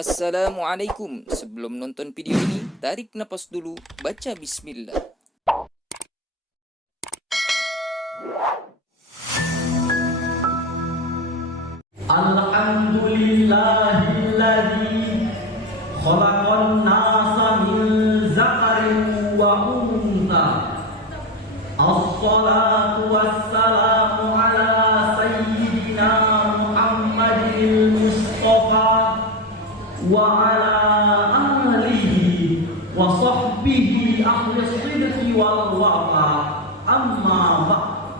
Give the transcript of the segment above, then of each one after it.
Assalamualaikum. Sebelum nonton video ini, tarik napas dulu, baca bismillah. Alhamdulillahilladzi khalaqan nasa min zakarin wa untha. Assalatu wassalamu ala sayyidina Muhammadil Mustafa wa ala alihi wa sahbihi ahli sidqi wal wafa. Amma ba'd.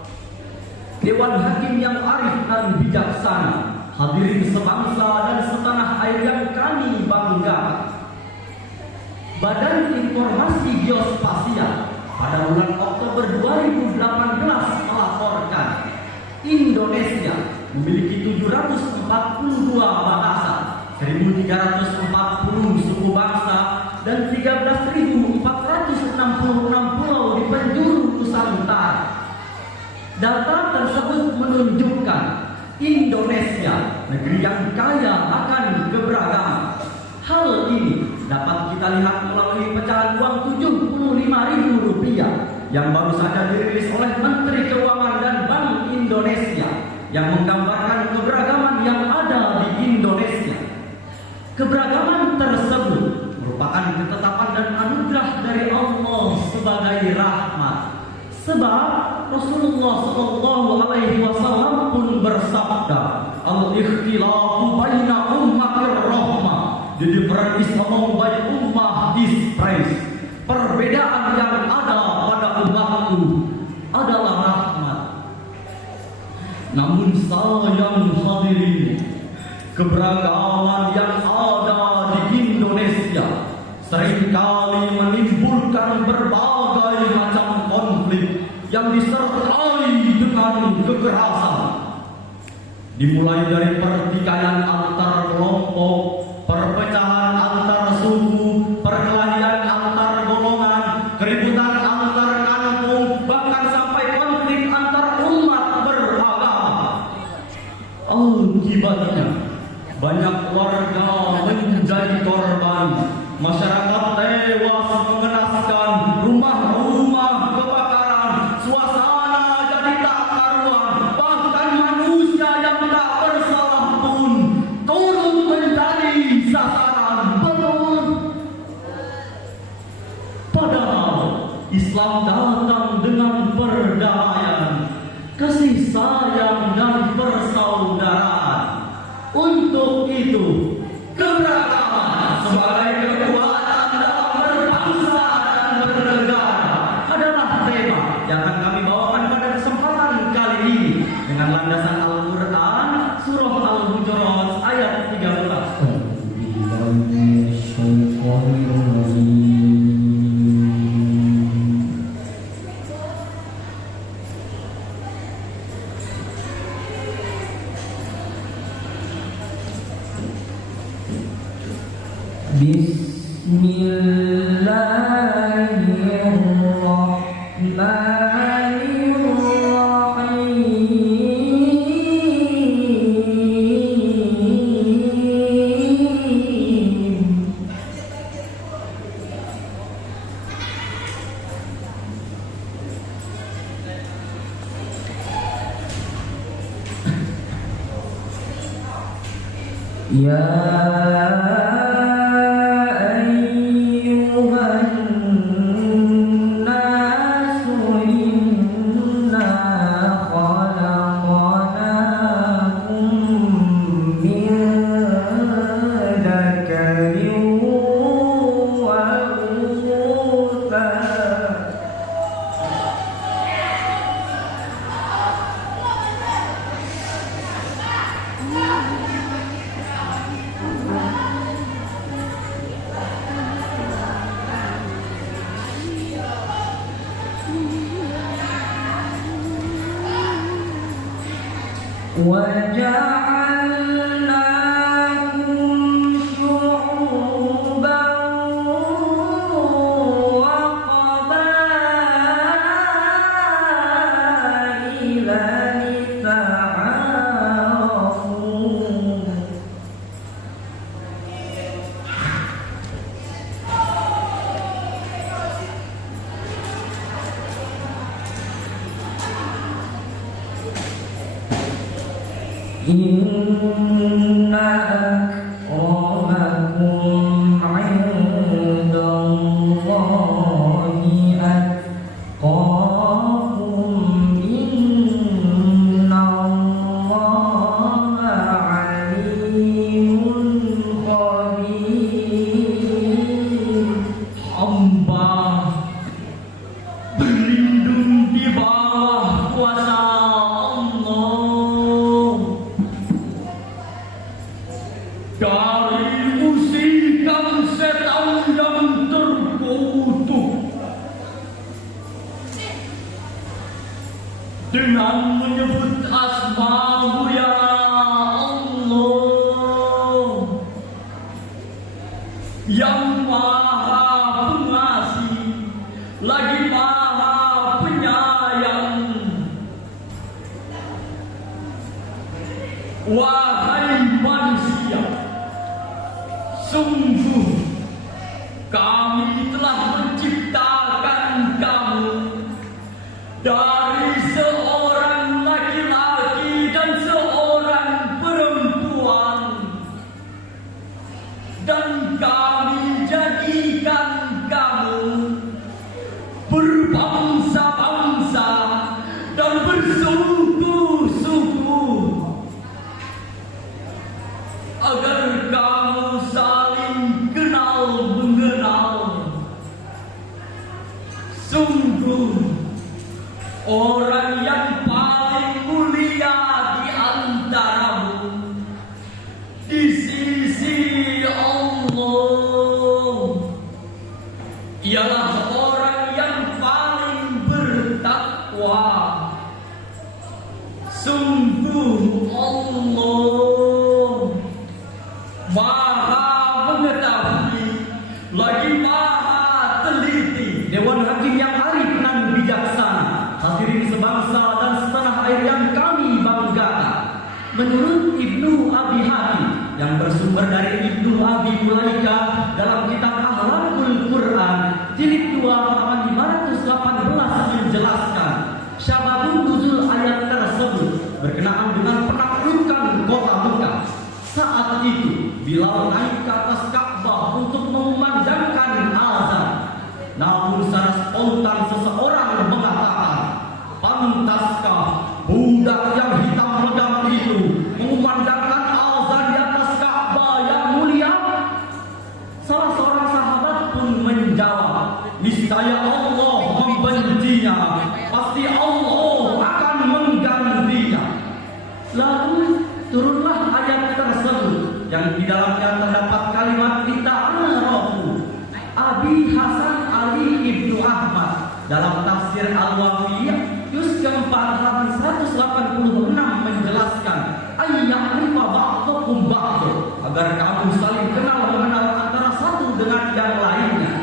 Dewan Hakim yang arif dan bijaksana, hadirin sebangsa dan setanah air yang kami banggakan. Badan Informasi Geospasial pada bulan Oktober 2018 melaporkan Indonesia memiliki 742 bahasa, 1.340 suku bangsa, dan 13.466 pulau di penjuru Nusantara. Data tersebut menunjukkan Indonesia negeri yang kaya akan keberagaman. Hal ini dapat kita lihat melalui pecahan uang Rp75.000 yang baru saja dirilis oleh Menteri Keuangan dan Bank Indonesia yang menggambarkan keberagaman yang ada di Indonesia. Keberagaman tersebut merupakan ketetapan dan anugerah dari Allah sebagai rahmat. Sebab Rasulullah SAW pun bersabda, al-ikhtilafu baina ummatir rahmah. Jadi perisama baik ummah is praise. Perbedaan yang ada pada umatku adalah rahmat. Namun sayang hadirin, keberagaman yang ada di Indonesia seringkali menimbulkan berbagai macam konflik yang disertai dengan kekerasan. Dimulai dari pertikaian antar kelompok, perpecahan antar suku, perkelahian antar golongan, keributan antar kampung, bahkan sampai konflik antar umat beragama. Akibatnya banyak warga menjadi korban, masyarakat tewas mengenaskan, rumah-rumah kebakaran, suasana jadi tak karuan, bahkan manusia yang tak bersalah pun turut menjadi sasaran. Padahal Islam datang dengan perdamaian, kasih sayang dan persaudaraan. Untuk itu, keberagaman sebagai kekuatan dalam berbangsa dan bernegara adalah tema yang akan kami bawakan pada kesempatan kali ini dengan landasan Al-Quran surah Al-Hujurat ayat 13. Inna akramakum 'indallahi atqakum. Innallaha 'alimun khabir. Hamba berlindung di bawah kuasa Allah dari usikan setan yang terkutuk dengan menyebut asma-Mu ya Allah yang Maha Pengasih lagi Maha Penyayang. Wahai manusia, sungguh kami telah menciptakan kamu dari seorang laki-laki dan seorang perempuan, dan kami jadikan kamu berbangsa-bangsa dan bersuku-suku agar kamu saling kenal mengenal. Sungguh orang yang paling mulia di antaramu di sisi Allah ialah orang yang paling bertakwa. Sungguh Allah Maha mengetahui lagi Maha teliti. Dewan Hakim yang arif dan bijaksana, hadirin sebangsa dan setanah air yang kami banggakan. Menurut Ibnu Abi Hatim yang bersumber dari Ibnu Abi Mulaika dalam kitab Akhlaqul Quran jilid 2 halaman 518 menjelaskan syababun nuzul ayat tersebut berkenaan dengan penaklukan kota Mekah. Saat itu Bilal naik ke atas Ka'bah untuk mengumandangkan azan. Namun secara spontan seseorang mengatakan, pantaskah budak yang hitam legam itu mengumandangkan azan di atas Ka'bah yang mulia? Salah seorang sahabat pun menjawab, niscaya Allah membencinya, pasti Allah akan menggantinya. Lalu turunlah ayat tersebut yang di dalamnya terdapat kalimat dita'arafu. Abi Hasan Ali Ibnu Ahmad dalam tafsir Al-Wafiyah juz keempat halaman 186 menjelaskan ayya'rifa ba'dukum ba'du, agar kamu saling kenal mengenal antara satu dengan yang lainnya.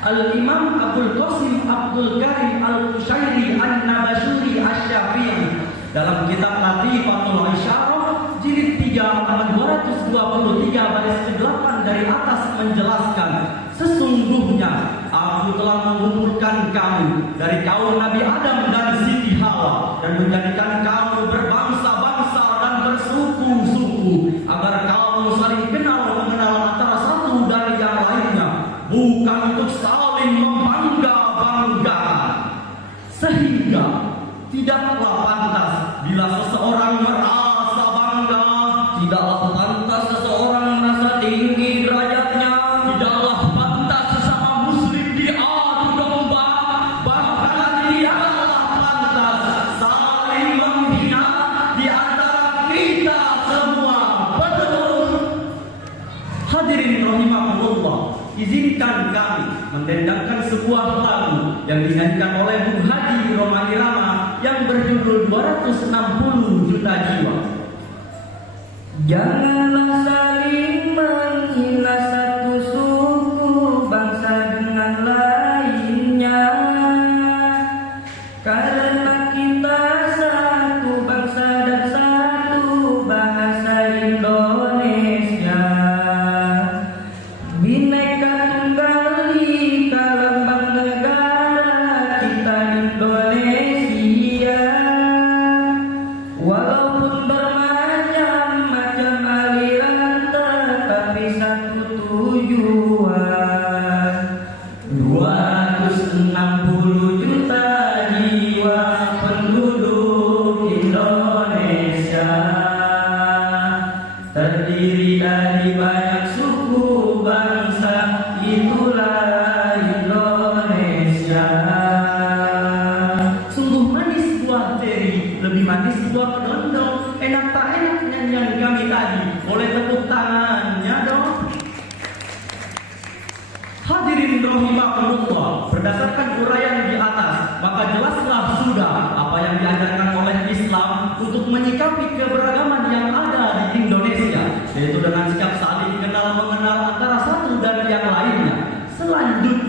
Al-Imam Abdul Qasim Abdul Karim Al-Qushairi An-Nabashuri Asy-Syafi'i dalam kitab Latifatul Isyarah jilid 3 halaman 223 baris ke-8 dari atas menjelaskan, sesungguhnya aku telah mengumpulkan kamu dari kaum Nabi Adam dan Siti Hawa dan menjadikan kamu berbangsa-bangsa dan bersuku-suku agar kamu saling kenal mengenal antara satu dari yang lainnya, bukan untuk saling membangga-banggakan. Sehingga tidaklah pantas bila seseorang merasa bangga, tidaklah pantas seseorang merasa tinggi derajatnya, tidaklah pantas sesama muslim diadu domba, bahkan tidaklah pantas saling menghina di antara kita semua. Betul. Hadirin rahimakumullah, izinkan kami mendendangkan sebuah lagu yang dinyanyikan oleh Bung Haji Romani Rama yang berjudul 260 juta jiwa. Janganlah saling menghina satu suku bangsa dengan lainnya, karena kita satu bangsa dan satu bahasa Indonesia. Bineka Tunggal Ika lambang negara kita Indonesia. Walaupun bermacam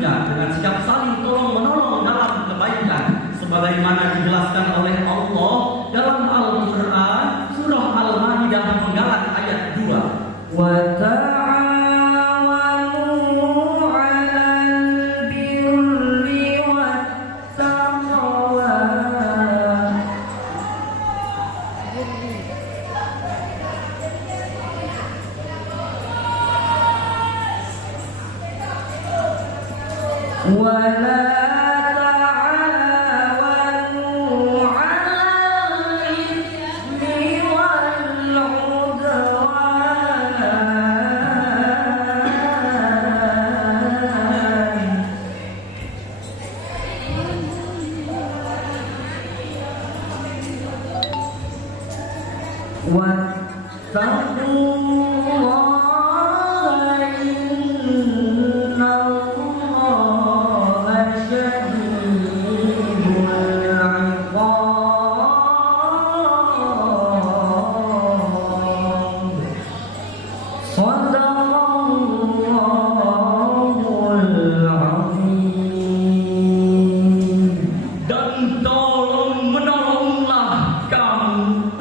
Selanjutnya dengan sikap saling tolong menolong dalam kebaikan sebagaimana dijelaskan oleh Allah dalam Al-Qur'an surah Al-Maidah penggalan ayat 2. وتعاونوا على البر والتقوى ولا تعاونوا على الإثم والعدوان واتقوا الله إن الله شديد العقاب صدق الله العظيم. Dan tolong menolonglah kamu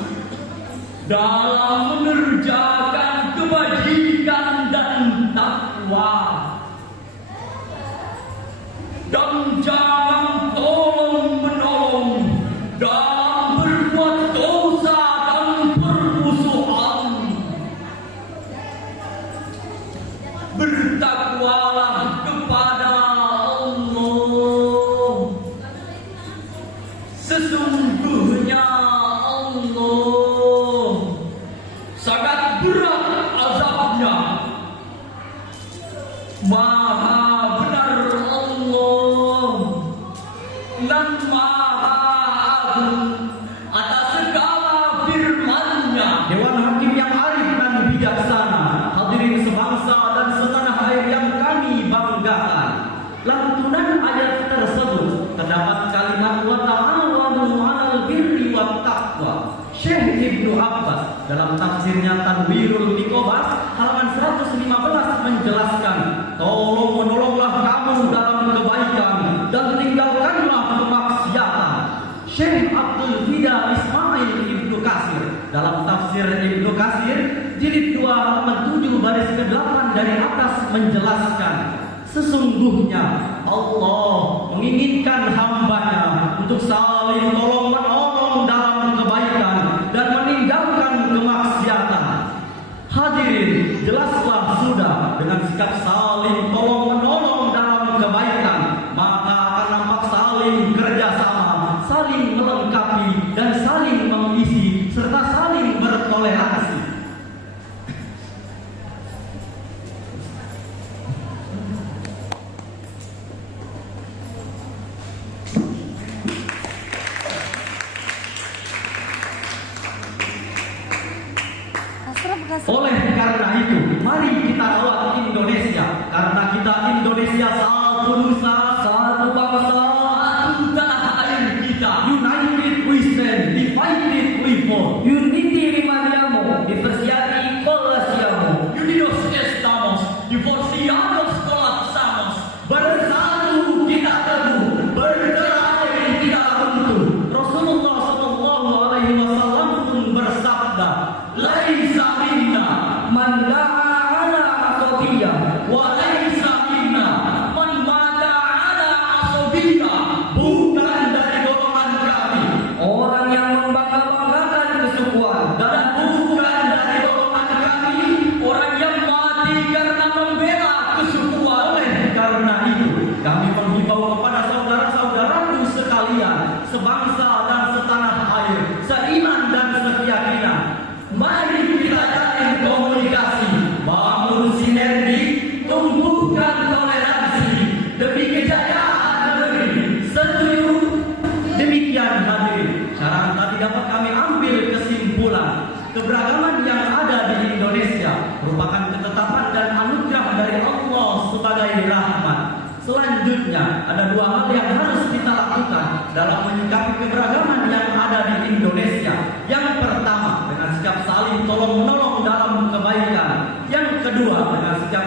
dalam mengerjakan kebajikan dan takwa. Dan jangan tolong menolong dalam berbuat dosa dan permusuhan. Bertakwalah kepada Allah. Sesungguhnya Allah sangat berat azabnya. Maha benar Allah dan Maha Agung atas segala firman-Nya. Dewan Hakim yang arif dan bijaksana, hadirin sebangsa dan setanah air yang kami banggakan. Lantunan ayat tersebut terdapat kalimat wa ta'awanu 'alal birri wat taqwa. Syekh Ibnu Abbas dalam tafsirnya Tanwirul Niqobas halaman 115 menjelaskan, tolong menolonglah kamu dalam kebaikan dan tinggalkanlah kemaksiatan. Syekh Abdul Fida Ismail Ibnu Katsir dalam tafsir Ibnu Katsir jilid 2 halaman 7 baris ke-8 dari atas menjelaskan, sesungguhnya Allah menginginkan hambanya untuk saling tolong menolong dalam kebaikan dan meninggalkan kemaksiatan. Hadirin, jelaslah sudah dengan sikap saling tolong menolong dalam kebaikan, maka akan nampak saling kerjasama, saling melengkapi dan saling mengisi serta saling bertoleransi. Oleh karena itu, mari kita rawat Indonesia, karena kita Indonesia satu nusa, satu bangsa, satu tanah air kita. United we stand, divided we fall. Uniti rimaniamo, diversiati colasiamo. Unidos estamos, divorciados colapsamos. Bersatu kita teguh, bercerai kita runtuh. Rasulullah Shallallahu Alaihi Wasallam pun bersabda, laisa minna Man da'a ala aqabiyah wa laisa minna man mata ala asabiyah. Bukan dari golongan kami orang yang membangga-banggakan kesukuan dan bukan dari golongan kami orang yang mati karena membela kesukuan. Oleh karena itu, kami menghimbau kepada saudara-saudaraku sekalian, sebangsa dan setanah air, seiman dan sekeyakinan, mari kita jalin komunikasi, bangun sinergi, tumbuhkan toleransi demi kejayaan negeri. Setuju? Demikian hadirin, saran tadi dapat kami ambil kesimpulan, keberagaman yang ada di Indonesia merupakan ketetapan dan anugerah dari Allah sebagai rahmat. Selanjutnya, ada dua hal yang harus kita lakukan dalam menyikapi keberagaman yang ada di Indonesia. Yang pertama, dengan sikap saling tolong menolong dalam kebaikan. Yang kedua, dengan sikap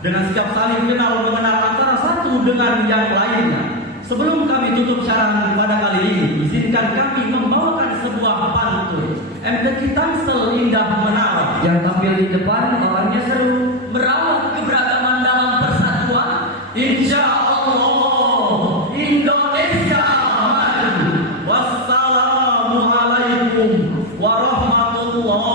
dengan sikap saling kenal mengenal antara satu dengan yang lainnya. Sebelum kami tutup siaran pada kali ini, izinkan kami membawakan sebuah pantun MTQ Tangsel Indah Menara. Yang tampil di depan orangnya seru, Merawat keberagaman dalam persatuan. Insya Allah Indonesia maju. Wassalamualaikum warahmatullahi